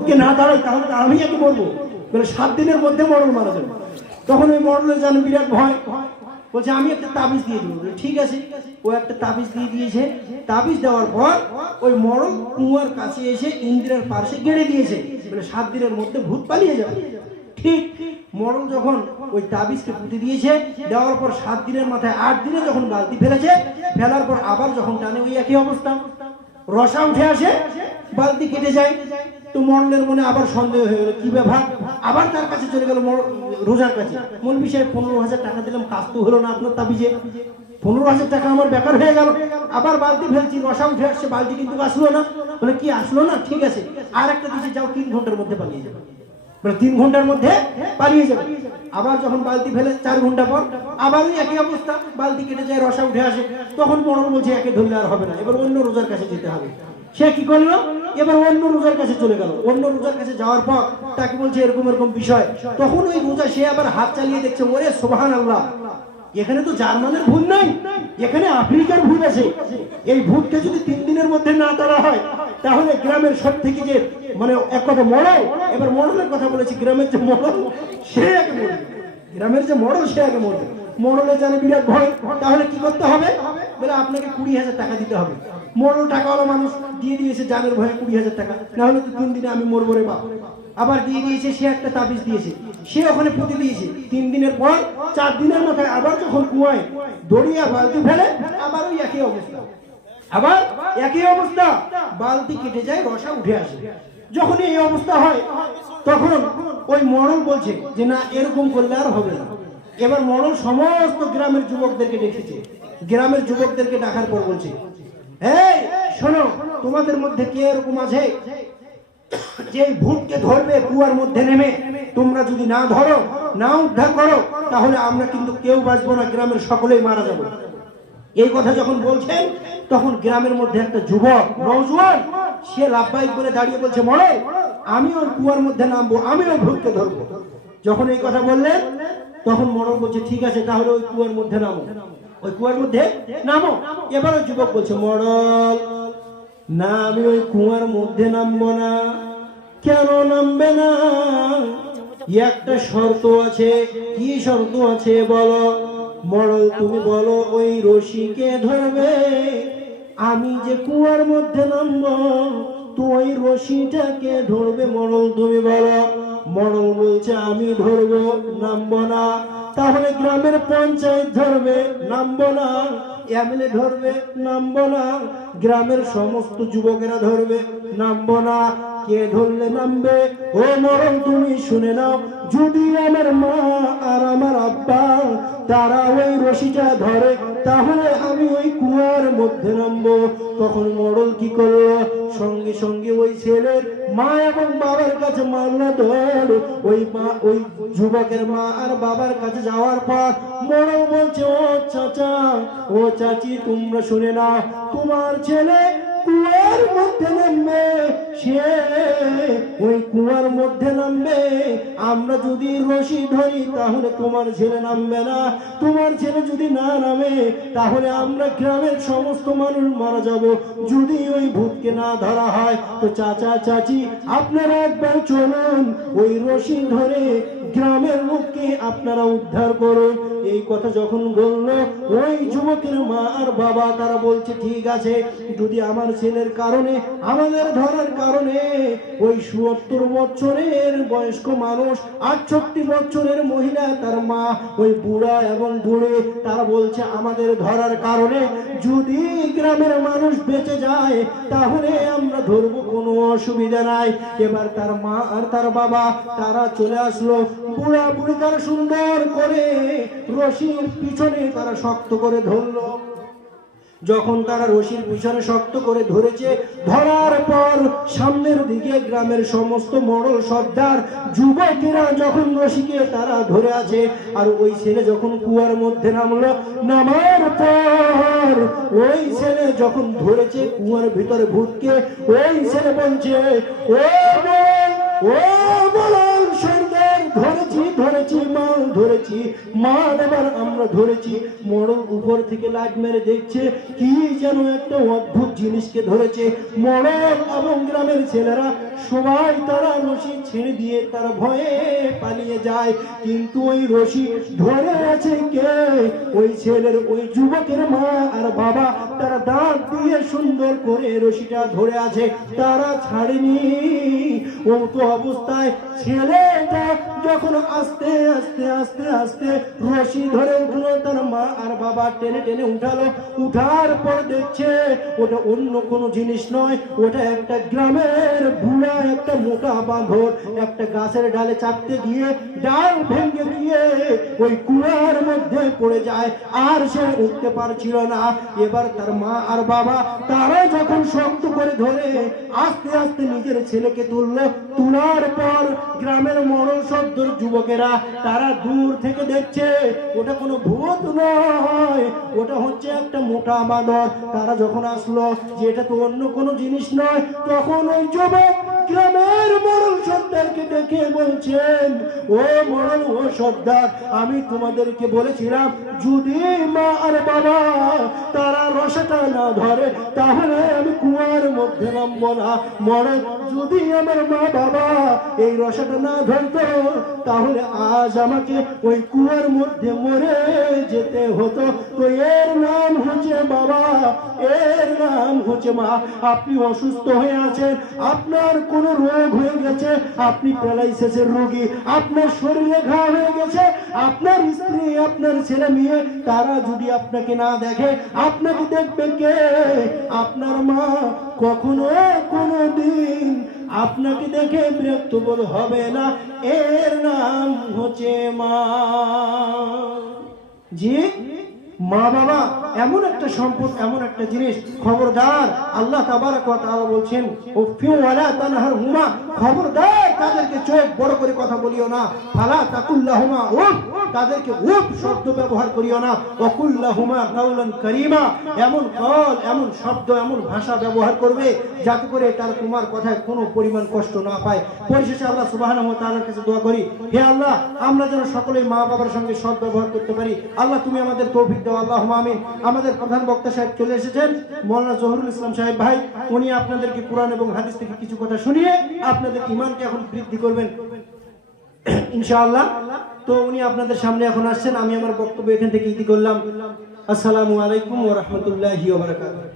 না দাঁড়াই তাহলে আমি একে মরবো, বলে 7 দিনের মধ্যে মরল মারা যাবে। তখন ওই মরলে জানো বিরাট ভয়, বলছে আমি একটা তাবিজ দিয়ে দেবো। ঠিক আছে, ও একটা তাবিজ দিয়ে দিয়েছে। তাবিজ দেওয়ার পর ওই মরল কুয়ার কাছে এসে ইন্দিরার পাশে গেড়ে দিয়েছে, বলে 7 দিনের মধ্যে ভূত পালিয়ে যাবে। ঠিক মরল যখন ওই তাবিজকে পুঁতে দিয়েছে, দেওয়ার পর 7 দিনের মাথায় 8 দিনে যখন বালতি ফেলেছে, ফেলার পর আবার যখন টানে ওই একই অবস্থা, রসা উঠে আসে, বালতি কেটে যায়। তো মরলের মনে আবার সন্দেহ হয়ে গেল, কি ব্যাপার, আবার তার কাছে চলে গেল রোজার কাছে। মৌলভী সাহেব 15,000 টাকা দিলাম, কাজ তো হলো না আপনার তাবিজে, 15,000 টাকা আমার বেকার হয়ে গেল। আবার বালতি ফেলছি, রসা উঠে আসছে, বালতি কিন্তু আসলো না। বলে কি আসলো না, ঠিক আছে আর একটা দিচ্ছে, যাও 3 ঘন্টার মধ্যে পালিয়ে যাবে। বলে 3 ঘন্টার মধ্যে পালিয়ে যাবে। আবার যখন বালতি ফেলে 4 ঘন্টা পর আবার একই অবস্থা, বালতি কেটে যায়, রসা উঠে আসে। তখন মরল বলছে একে ধরলে আর হবে না, এবার অন্য রোজার কাছে যেতে হবে। সে কি করলো, এবার অন্য রোজার কাছে চলে গেল। অন্য রোজার কাছে যাওয়ার পর তাকে বলছে এরকম এরকম বিষয়। তখন ওই রোজা সে আবার হাত চালিয়ে দেখছে, ওরে সুবহানাল্লাহ, এখানে তো জার্মানের ভূত নাই, এখানে আফ্রিকার ভূত আছে। এই ভূতকে যদি 3 দিনের মধ্যে না ধরা হয়, তাহলে গ্রামের সব থেকে যে মানে এক কথা মরল, এবার মরলের কথা বলেছি, গ্রামের যে মরল সে আগে মরবে, গ্রামের যে মরল সে আগে মরবে। মরলে জানে বিরাট ভয়, তাহলে কি করতে হবে, বলে আপনাকে 20,000 টাকা দিতে হবে। মরল টাকাওয়ালা মানুষ দিয়ে দিয়েছে জানের ভয়ে 20,000 টাকা, না হলে তো 3 দিনে আমি মরবো রে বাপ। আবার দিয়ে দিয়েছে, সে একটা তাবিজ দিয়েছে, সে ওখানে পুঁতে দিয়েছে। 3 দিনের পর 4 দিনের মাথায় আবার যখন কুয়ায় দড়িয়া বালতি ফেলে, আবার ওই একই অবস্থা, আবার একই অবস্থা, বালতি কেটে যায়, রসা উঠে আসে। যখন এই অবস্থা হয়, তখন ওই মরল বলছে যে না, এরকম করলে আর হবে না। এবার মরল সমস্ত গ্রামের যুবকদেরকে ডেকেছে। গ্রামের যুবকদেরকে ডাকার পর বলছে, এই শোনো, তোমাদের মধ্যে কে এরকম আছে যে ভূতকে ধরবে কুয়ার মধ্যে নেমে? তোমরা যদি না ধরো, না উদ্ধার করো, তাহলে আমরা কিন্তু কেউ বাঁচবো না, গ্রামের সকলেই মারা যাবো। এই কথা যখন বলছেন, তখন গ্রামের মধ্যে একটা যুবক নওজোয়ান, সে লাফাই করে দাঁড়িয়ে বলছে, মরে আমি ওর কুয়ার মধ্যে নামবো, আমি ওই ভূতকে ধরবো। যখন এই কথা বললেন, তখন মরল বলছে ঠিক আছে, তাহলে ওই কুয়ার মধ্যে নামো, ওই কুয়ার মধ্যে নামো। এবার ওই যুবক বলছে, মরল না, আমি ওই কুয়ার মধ্যে নামবো না। কেন নামবে না? একটা শর্ত আছে। কি শর্ত আছে বলো? মরল তুমি বলো, ওই রশিকে ধরবে, আমি যে কুয়ার মধ্যে নামবো, তো ওই রশিটাকে ধরবে। মরল তুমি বলো। মরল বলছে আমি ধরবো, নামবো না। তাহলে গ্রামের পঞ্চায়েত ধরবে, নামবো না। এমএলএ ধরবে, নামবো না। গ্রামের সমস্ত যুবকেরা ধরবে, নামবো না। কে ধরলে নামবে? ও মরল তুমি শুনে নাও, যদি আমার মা আর আমার আব্বা তারা ওই রশিটা ধরে, তাহলে আমি ওই কুয়ার মধ্যে নামবো। তখন মরল কি করলো, সঙ্গে সঙ্গে ওই ছেলের মা এবং বাবার কাছে মামলা ধর। ওই যুবকের মা আর বাবার কাছে যাওয়ার পর মরল বলছে, ও চাচা, ও চাচি, তোমরা শুনে নাও, তোমার ছেলে কুয়ার মধ্যে নামবে, সে ওই কুয়ার মধ্যে নামবে। আমরা যদি রশি ধরি, তাহলে তোমার ছেলে নামবে না। তোমার ছেলে যদি না নামে, তাহলে আমরা গ্রামের সমস্ত মানুষ মারা যাব। যদি ওই ভূতকে না ধরা হয়, তো চাচা চাচি আপনারা একবার চলুন, ওই রশি ধরে গ্রামের লোককে আপনারা উদ্ধার করুন। এই কথা যখন বললো, ওই যুবকের মা আর বাবা তারা বলছে ঠিক আছে, যদি আমার ছেলের কারণে, আমাদের ধরার কারণে ওই ৭০ বছরের বয়স্ক মানুষ, ৬৮ বছরের মহিলা, তার মা, ওই বুড়া এবং বুড়ি, তারা বলছে আমাদের ধরার কারণে যদি গ্রামের মানুষ বেঁচে যায়, তাহলে আমরা ধরবো, কোনো অসুবিধা নাই। এবার তার মা আর তার বাবা তারা চলে আসলো। বুড়া বুড়ি তারা সুন্দর করে রশির পিছনে তারা শক্ত করে ধরলো। যখন তারা রশির পিছনে শক্ত করে ধরেছে, ধরার পর সামনের দিকে গ্রামের সমস্ত মরল সর্দার যুবকেরা যখন রশিকে তারা ধরে আছে, আর ওই ছেলে যখন কুয়ার মধ্যে নামলো, নামার পর ওই ছেলে যখন ধরেছে কুয়ার ভিতরে ভূতকে, ওই ছেলে বলছে, ও বল সর্দার, ধরেছি ধরেছি মাল ধরেছি, মা বাবার আমরা ধরেছি। মোড়ল উপর থেকে লাইট মেরে দেখছে কি যেন একটা অদ্ভুত জিনিসকে ধরেছে। মোড়ল এবং গ্রামের ছেলেরা সবাই তারা রশি ছেড়ে দিয়ে তারা ভয়ে পালিয়ে যায়। কিন্তু ওই রশি ধরে আছে কে? ওই ছেলের ওই যুবকের মা আর বাবা তারা দাঁত দিয়ে সুন্দর করে রশিটা ধরে আছে, তারা ছাড়েনি। ও তো অবস্থায় ছেলেটা যখন আস্তে আস্তে আস্তে আস্তে রশি ধরে উঠলো, তার মা আর বাবা টেনে টেনে উঠালো। উঠার পর দেখছে ওটা অন্য কোনো জিনিস নয়, ওটা একটা গ্রামের বুড়া একটা মোটা বাঁধর একটা গাছের ডালে চাপতে গিয়ে ডাল ভেঙে গিয়ে ওই কুয়ার মধ্যে পড়ে যায়, আর সে উঠতে পারছিল না। এবার তার মা আর বাবা তারা যখন শক্ত করে ধরে আস্তে আস্তে নিজের ছেলেকে তুললো। তোলার পর গ্রামের মোড়ল সদ্দর যুবকেরা তারা দূর থেকে দেখছে ওটা কোনো ভূত নয়, ওটা হচ্ছে একটা মোটা বাঁদর। তারা যখন আসলো যে এটা তো অন্য কোনো জিনিস নয়, তখন ওই যুবক গ্রামের মোড়ল সর্দারকে ডেকে বলছেন, ও মোড়ল, ও সর্দার, আমি তোমাদেরকে বলেছিলাম যদি মা আর বাবা তারা রসাটা না ধরে তাহলে আমি কুয়ার মধ্যে নামবো না। মোড়ল, যদি আমার মা বাবা এই রসাটা না ধরতো তাহলে আজ আমাকে ওই কুয়ার মধ্যে মরে যেতে হতো। তো এর নাম হচ্ছে বাবা, এর নাম হচ্ছে মা। আপনি অসুস্থ হয়ে আছেন, আপনার কোনো রোগ হয়ে গেছে, আপনি প্যারালাইসিসের রোগী, আপনার শরীরে ঘা হয়ে গেছে, আপনার স্ত্রী আপনার ছেলে মেয়ে তারা যদি আপনাকে না দেখে আপনাকে দেখবে কে? আপনার মা কখনো কোনো দিন আপনাকে দেখে বিরক্ত বোধ হবে না, এর নাম হচ্ছে মা। জি, মা বাবা এমন একটা সম্পদ, এমন একটা জিনিস, খবরদার। আল্লাহ তাবারক ওয়া তাআলা বলছেন, ও ফিউ ওয়ালা তানহারহুমা, খবরদার তাদেরকে চোখ বড় করে কথা বলিও না। ফালা তাকুল্লাহুমা উফ, তাদেরকে উফ শব্দ ব্যবহার করিও না। ওয়াকুল্লাহুমা কাওলান কারীমা, এমন কল, এমন শব্দ, এমন ভাষা ব্যবহার করবে যাতে করে তারা তোমার কথায় কোনো পরিমাণ কষ্ট না পায়। পরিশেষে আল্লাহ সুবহানাহু ওয়া তাআলার কাছে দোয়া করি, হে আল্লাহ, আমরা যেন সকলেই মা বাবার সঙ্গে সৎ ব্যবহার করতে পারি। আল্লাহ তুমি আমাদের তৌফিক দাও, আল্লাহুম্মা আমিন। আমাদের প্রধান বক্তা সাহেব চলে এসেছেন, মাওলানা জহুরুল ইসলাম সাহেব ভাই। উনি আপনাদেরকে কুরআন এবং হাদিস থেকে কিছু কথা শুনিয়ে আপনাদের ঈমানকে এখন বৃদ্ধি করবেন ইনশাআল্লাহ। তো উনি আপনাদের সামনে এখন আসছেন। আমি আমার বক্তব্য এখান থেকে ইতি করলাম। আসসালামু আলাইকুম ওয়া রাহমাতুল্লাহি ওয়া বারাকাতুহু।